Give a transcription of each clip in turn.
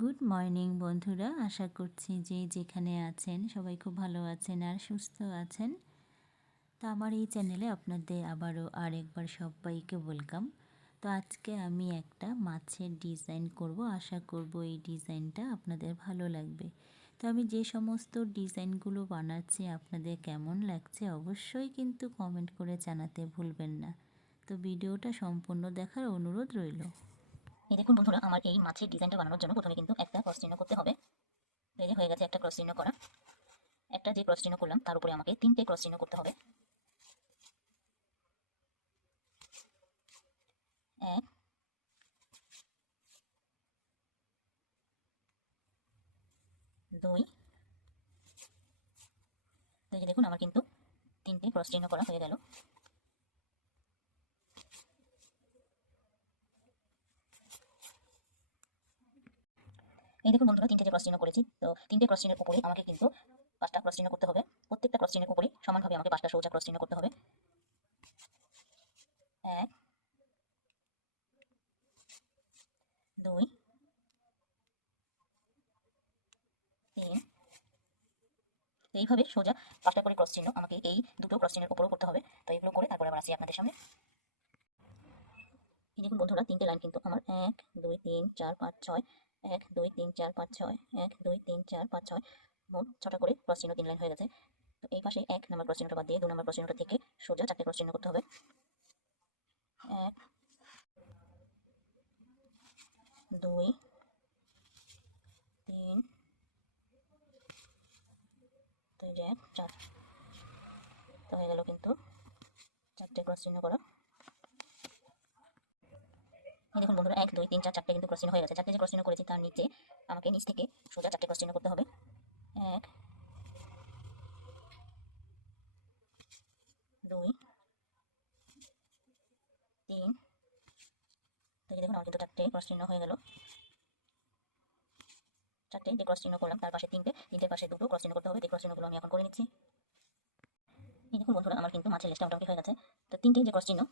Good morning বন্ধুরা, আশা করছি যে যেখানে আছেন সবাই খুব ভালো আছেন আর সুস্থ আছেন। তো আমার এই চ্যানেলে আপনাদের আবারও আরেকবার সবাইকে ওয়েলকাম। তো আজকে আমি একটা মাছের ডিজাইন করব, আশা করব এই ডিজাইনটা আপনাদের ভালো লাগবে। তো আমি যে সমস্ত ডিজাইনগুলো বানাচ্ছি আপনাদের কেমন লাগছে অবশ্যই কিন্তু কমেন্ট করে জানাতে ভুলবেন না। তো ভিডিওটা সম্পূর্ণ দেখার অনুরোধ রইল। এই দেখুন বন্ধুরা, আমার এই মাছের ডিজাইনটা বানানোর জন্য প্রথমে কিন্তু একটা ক্রস চিহ্ন করতে হবে। রেডি হয়ে গেছে একটা ক্রস চিহ্ন করা। একটা যে ক্রস চিহ্ন করলাম তার উপরে আমাকে 3টে ক্রস চিহ্ন করতে হবে। 1 2 এই যে দেখুন আমার কিন্তু 3টে ক্রস চিহ্ন করা হয়ে গেল। এই দেখুন বন্ধুরা, 3টে যে ক্রস চিহ্ন করেছি, তো 3টে ক্রস চিহ্নের উপরে আমাকে কিন্তু 5টা ক্রস চিহ্ন করতে হবে। প্রত্যেকটা ক্রস চিহ্নের উপরে সমানভাবে আমাকে 5টা সোজা ক্রস চিহ্ন করতে হবে। 1 2 3 এইভাবে সোজা 5টা করে ক্রস চিহ্ন আমাকে এই দুটো ক্রস চিহ্নের উপরেও করতে হবে। তো এগুলো করে তারপরে আবার আসি আপনাদের সামনে। এই দেখুন বন্ধুরা, 3টে লাইন কিন্তু আমার 1 2 3 4 5 6 1 2 3 4 5 6 1 2 3 4 5 6 মোট 6টা করে ক্রস চিহ্ন 3 লাইন হয়ে গেছে। তো এই পাশে 1 নাম্বার ক্রস চিহ্নটা বাদ দিয়ে 2 নাম্বার ক্রস চিহ্নটা থেকে সোজা 4টে ক্রস চিহ্ন করতে হবে। 1 2 3 তো এই যে 1 4 তো হয়ে গেল কিন্তু 4টে ক্রস চিহ্ন করা। এই দেখুন বন্ধুরা, 1 2 3 4 4টে কিন্তু ক্রস চিহ্ন হয়ে গেছে। 4টে যে ক্রস চিহ্ন করেছি তার নিচে আমাকে নিচ থেকে সোজা 4টে ক্রস চিহ্ন করতে হবে। 1 2 3 তো এই দেখুন আমার কিন্তু 4টে ক্রস চিহ্ন হয়ে গেল। 4টে যে ক্রস চিহ্ন করলাম তার পাশে 3টে, 3টের পাশে 2টো ক্রস চিহ্ন করতে হবে। এই ক্রস চিহ্নগুলো আমি এখন করে নিচ্ছি। এই দেখুন বন্ধুরা, আমার কিন্তু মাছের লেজটা মোটামুটি হয়ে গেছে। তো 3টে যে ক্রস চিহ্ন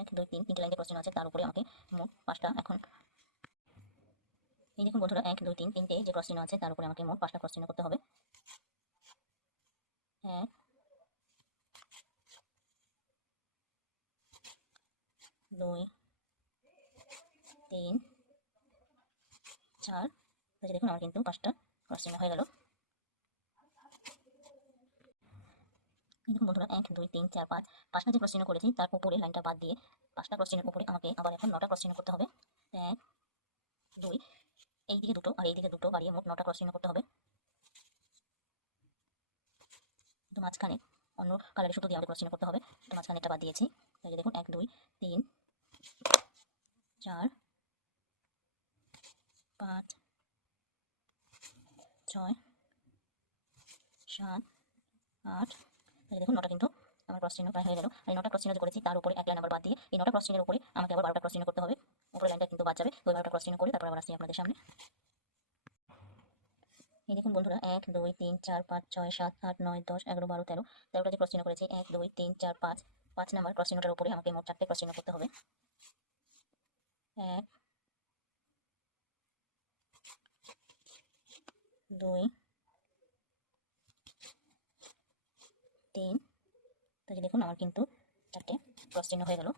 1 2 3 3টে লাইন যে ক্রস চিহ্ন আছে তার উপরে আমাকে মোট 5টা এখন এই দেখুন বন্ধুরা, 1 2 3 3টে যে ক্রস চিহ্ন আছে তার উপরে আমাকে মোট 5টা ক্রস চিহ্ন করতে হবে। 1 2 3 4 তো এই যে দেখুন আমার কিন্তু 5টা ক্রস চিহ্ন হয়ে গেল। এই দেখুন বন্ধুরা, 1 2 3 4 5 5টা যে ক্রস চিহ্ন করেছি তার উপরে লাইনটা বাদ দিয়ে 5টা ক্রস চিহ্নের উপরে আমাকে আবার এখন 9টা ক্রস চিহ্ন করতে হবে। 1 2 এই দিকে দুটো আর এই দিকে দুটো বাড়িয়ে মোট 9টা ক্রস চিহ্ন করতে হবে। তো মাঝখানে অন্য কালারে সুতো দিয়ে আমাদের ক্রস চিহ্ন করতে হবে। তো মাঝখানেটা বাদ দিয়েছি। এই যে দেখুন 1 2 3 4 5 6 7 8 এই দেখুন 9টা কিন্তু আমার ক্রস চিহ্ন প্রায় হয়ে গেল। এই 9টা ক্রস চিহ্ন যে করেছি তার উপরে এক লাইন আবার বাদ দিয়ে এই 9টা ক্রস চিহ্নের উপরে আমাকে আবার 12টা ক্রস চিহ্ন করতে হবে। উপরের লাইনটা কিন্তু বাদ যাবে। ওই 12টা ক্রস চিহ্ন করে তারপর আবার আসি আপনাদের সামনে। এই দেখুন বন্ধুরা, 1 2 3 4 5 6 7 8 9 10 11 12 13 13টা যে ক্রস চিহ্ন করেছি 1 2 3 4 5 5 নাম্বার ক্রস চিহ্নটার উপরে আমাকে মোট 4টে ক্রস চিহ্ন করতে হবে। 1 2 3 তো যে দেখুন আমার কিন্তু 4টে ক্রস চিহ্ন হয়ে গেল।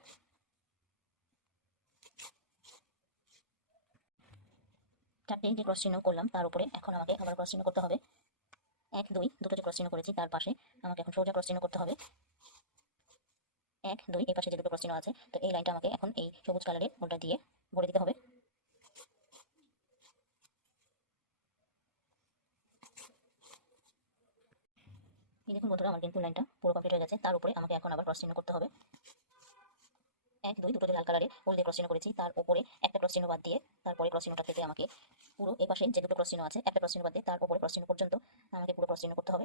4টে যে ক্রস চিহ্ন করলাম তার উপরে এখন আমাকে আবার ক্রস চিহ্ন করতে হবে। 1 2 দুটো যে ক্রস চিহ্ন করেছি তার পাশে আমাকে এখন সোজা ক্রস চিহ্ন করতে হবে। 1 2 এই পাশে যে দুটো ক্রস চিহ্ন আছে তো এই লাইনটা আমাকে এখন এই সবুজ কালারের ওটা দিয়ে ভরে দিতে হবে। এই দেখুন বন্ধুরা, আমার কিন্তু লাইনটা পুরো কমপ্লিট হয়ে গেছে। তার উপরে আমাকে এখন আবার ক্রস চিহ্ন করতে হবে। 1 2 দুটো যে লাল কালারে ফুল দিয়ে ক্রস চিহ্ন করেছি তার উপরে একটা ক্রস চিহ্ন বাদ দিয়ে তারপরে ক্রস চিহ্নটা থেকে আমাকে পুরো এই পাশে যে দুটো ক্রস চিহ্ন আছে একটা ক্রস চিহ্ন বাদ দিয়ে তার উপরে ক্রস চিহ্ন পর্যন্ত আমাকে পুরো ক্রস চিহ্ন করতে হবে।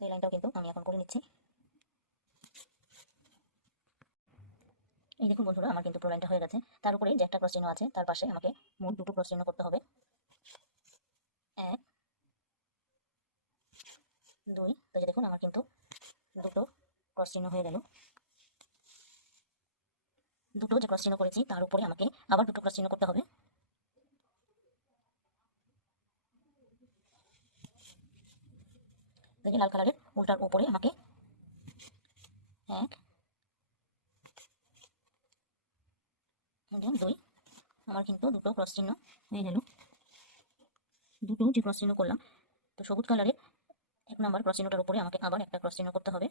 তো এই লাইনটাও কিন্তু আমি এখন করে নিচ্ছি। এই দেখুন বন্ধুরা, আমার কিন্তু পুরো লাইনটা হয়ে গেছে। তার উপরে যে একটা ক্রস চিহ্ন আছে তার পাশে আমাকে মোট দুটো ক্রস চিহ্ন করতে হবে। 1 2 তো যে দেখুন আমার কিন্তু দুটো ক্রস চিহ্ন হয়ে গেল। দুটো যে ক্রস চিহ্ন করেছি তার উপরে আমাকে আবার দুটো ক্রস চিহ্ন করতে হবে। এই যে লাল কালারের উল্টার উপরে আমাকে 1 2 আমার কিন্তু দুটো ক্রস চিহ্ন হয়ে গেল। দুটো যে ক্রস চিহ্ন করলাম, তো সবুজ কালারের 1 নাম্বার ক্রস চিহ্নটার উপরে আমাকে আবার একটা ক্রস চিহ্ন করতে হবে।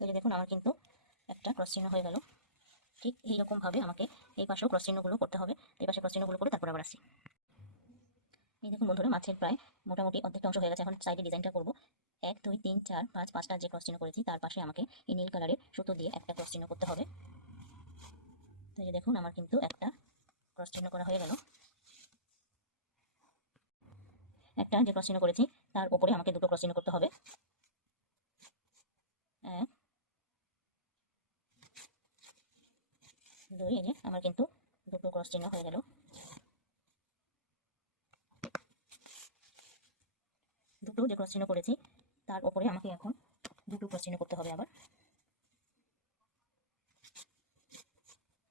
এই যে দেখুন আমার কিন্তু একটা ক্রস চিহ্ন হয়ে গেল। ঠিক এইরকম ভাবে আমাকে এই পাশেও ক্রস চিহ্নগুলো করতে হবে। এই পাশে ক্রস চিহ্নগুলো করে তারপর আবার আসছি। এই দেখুন বন্ধুরা, মাছের প্রায় মোটামুটি অর্ধেকটা অংশ হয়ে গেছে। এখন সাইডে ডিজাইনটা করব। 1 2 3 4 5 5টা যে ক্রস চিহ্ন করেছি তার পাশে আমাকে এই নীল কালারের সুতো দিয়ে একটা ক্রস চিহ্ন করতে হবে। তো এই যে দেখুন আমার কিন্তু একটা ক্রস চিহ্ন করা হয়ে গেল। একটা যে ক্রস চিহ্ন করেছি তার উপরে আমাকে দুটো ক্রস চিহ্ন করতে হবে। 1 2, এই যে আমার কিন্তু দুটো ক্রস চিহ্ন হয়ে গেল। দুটো যে ক্রস চিহ্ন করেছি তার উপরে আমাকে এখন দুটো ক্রস চিহ্ন করতে হবে আবার।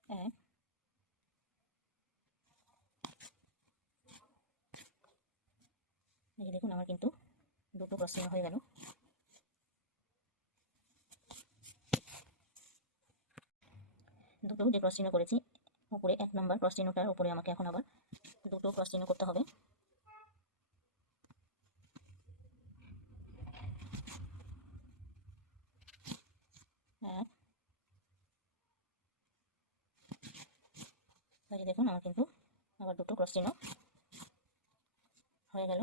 1 এই যে দেখুন আমার কিন্তু দুটো ক্রস চিহ্ন হয়ে গেল। দুটো যে ক্রস চিহ্ন করেছি উপরে 1 নাম্বার ক্রস চিহ্নটার উপরে আমাকে এখন আবার দুটো ক্রস চিহ্ন করতে হবে। 1 এই যে দেখুন আমার কিন্তু আবার দুটো ক্রস চিহ্ন হয়ে গেল।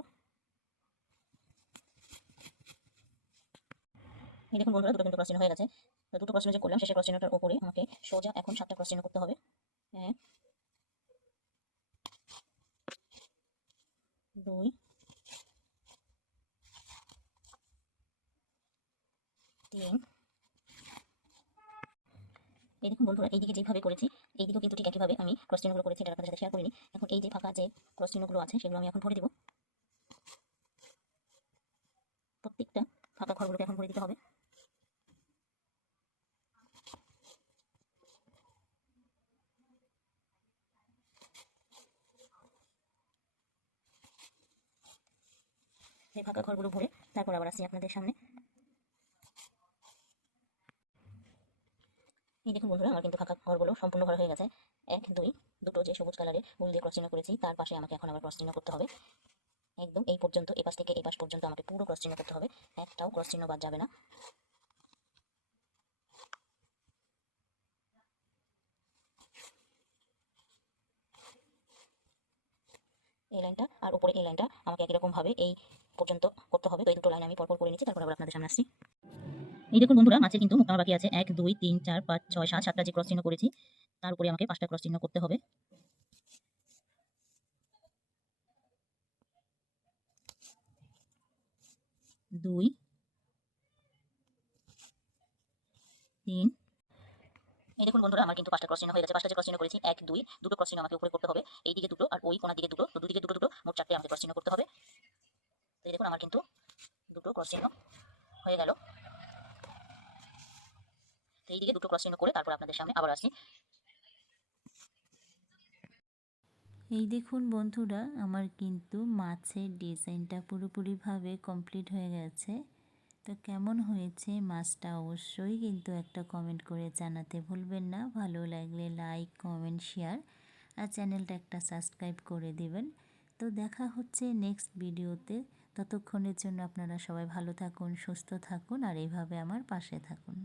এই দেখুন বন্ধুরা, দুটো কিন্তু ক্রস চিহ্ন হয়ে গেছে। তো দুটো ক্রস চিহ্ন যে করলাম শেষের ক্রস চিহ্নটার উপরে আমাকে সোজা এখন 7টা ক্রস চিহ্ন করতে হবে। 1 2 3। এই দেখুন বন্ধুরা, এইদিকে যেভাবে করেছি এইদিকেও কিন্তু ঠিক একইভাবে আমি ক্রস চিহ্নগুলো করেছি, এটা আপনাদের সাথে শেয়ার করিনি। এখন এই যে ফাঁকা যে ক্রস চিহ্নগুলো আছে সেগুলো আমি এখন ভরে দিব। প্রত্যেকটা ফাঁকা ঘরগুলোকে এখন ভরে দিতে হবে। এই ফাঁকা ঘরগুলো ভরে তারপর আবার আসি আপনাদের সামনে। এই দেখুন বন্ধুরা, আমার কিন্তু ফাঁকা ঘরগুলো সম্পূর্ণ ভরা হয়ে গেছে। 1 2 দুটো যে সবুজ কালারের উল দিয়ে ক্রস চিহ্ন করেছি তার পাশে আমাকে এখন আবার ক্রস চিহ্ন করতে হবে। একদম এই পর্যন্ত, এই পাশ থেকে এই পাশ পর্যন্ত আমাকে পুরো ক্রস চিহ্ন করতে হবে, একটাও ক্রস চিহ্ন বাদ যাবে না। এই লাইনটা আর উপরে এই লাইনটা আমাকে একই রকম ভাবে এই পর্যন্ত করতে হবে। তো এই দুটো লাইন আমি পরপর করে নিচ্ছি, তারপর আবার আপনাদের সামনে আসছি। এই দেখুন বন্ধুরা, মাঝে কিন্তু মুক্তা বাকি আছে। 1 2 3 4 5 6 7 7টা যে ক্রস চিহ্ন করেছি তার উপরে আমাকে 5টা ক্রস চিহ্ন করতে হবে। 2 3। এই দেখুন বন্ধুরা, আমার কিন্তু 5টা ক্রস চিহ্ন হয়ে গেছে। 5টা যে ক্রস চিহ্ন করেছি 1 2 দুটো ক্রস চিহ্ন আমাকে উপরে করতে হবে, এই দিকে দুটো আর ওই কোণার দিকে দুটো, তো দুদিকে দুটো দুটো, মোট 4টে আমাকে ক্রস চিহ্ন করতে হবে। তো এই দেখুন আমার কিন্তু দুটো ক্রস চিহ্ন হয়ে গেল। তো এই দিকে দুটো ক্রস চিহ্ন করে তারপর আপনাদের সামনে আবার আসছি। এই দেখুন বন্ধুরা, আমার কিন্তু মাছের ডিজাইনটা পুরোপুরিভাবে কমপ্লিট হয়ে গেছে। তো কেমন হয়েছে মাছটা অবশ্যই কিন্তু একটা কমেন্ট করে জানাতে ভুলবেন না। ভালো লাগলে লাইক কমেন্ট শেয়ার আর চ্যানেলটা একটা সাবস্ক্রাইব করে দিবেন। তো দেখা হচ্ছে নেক্সট ভিডিওতে। ততক্ষণের জন্য আপনারা সবাই ভালো থাকুন, সুস্থ থাকুন আর এইভাবে আমার পাশে থাকুন।